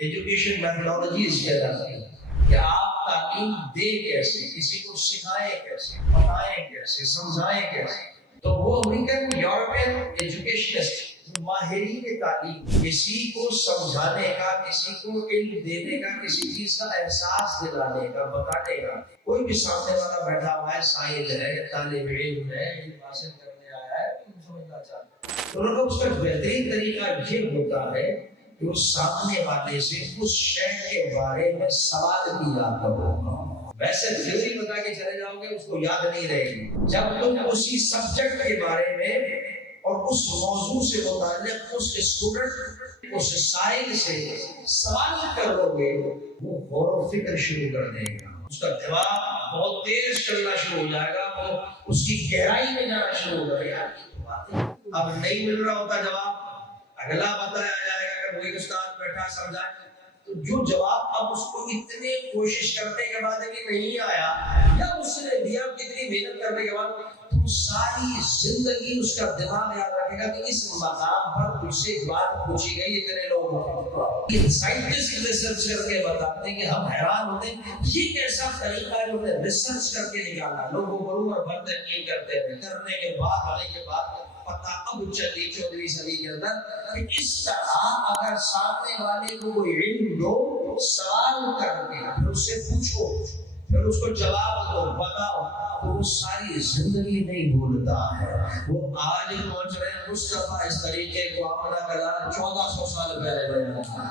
Education methodologies کہلاتی ہیں کہ آپ تعلیم دیں کیسے، کسی کو سکھائیں کیسے، بتائیں کیسے، سمجھائیں کیسے. تو وہ امریکن یورپین ایجوکیشنسٹ ماہرین تعلیم کسی کو سمجھانے کا، کسی کو علم دینے کا، کسی چیز کا احساس دلانے کا، بتانے کا. کوئی بھی سامنے والا بیٹھا ہوا ہے، سائل ہے، طالب علم ہے، علم حاصل کرنے آیا ہے، سمجھنا چاہتا ہے، تو انہوں نے اس کا بہترین طریقہ یہ ہوتا ہے کہ اس سامنے والے سے اس شے کے بارے میں سوال کیا کرو. ویسے تھیوری بتا کے چلے جاؤ گے اس کو یاد نہیں رہے گی. جب تم اسی سبجیکٹ کے بارے میں اور اس موضوع سے متعلق اس اسٹوڈنٹ اس سائل سے سوال کرو گے، وہ غور و فکر شروع کر دے گا، اس کا دماغ بہت تیز چلنا شروع ہو جائے گا، وہ اس کی گہرائی میں جانا شروع ہو جائے گا. اب نہیں مل رہا ہوتا جواب، اگلا بتایا جائے گا کہ وہی استاد بیٹھا سمجھائے، تو جو جواب اب اس کو اتنے کوشش کرنے کے بعد بھی نہیں آیا، یا اس نے دیا کتنی محنت کرنے کے بعد، تو ساری زندگی اس کا دماغ یاد رکھے گا کہ اس مقام پر مجھ سے بات پوچھی گئی اتنے لوگوں کو. یہ سائنٹسٹ ریسرچ کر کے بتاتے ہیں کہ ہم حیران ہوتے ہیں یہ کیسا طریقہ ہے جو نے ریسرچ کر کے نکالا. لوگوں کو عمر بھر تحقیق کرتے ہیں، کرنے کے بعد آنے کے بعد پتہ اب چلی 14ویں صدی کے اندر کہ اس طرح اگر سامنے والے کو کوئی علم دو، سوال کر کے پھر اس سے پوچھو، پھر اس کو جواب دو، بتاؤ، تو وہ ساری زندگی نہیں بھولتا ہے. وہ آج پہنچ رہے ہیں مصطفیٰ اس طریقے کو اپنا کلام 1400 سال پہلے بیان کیا.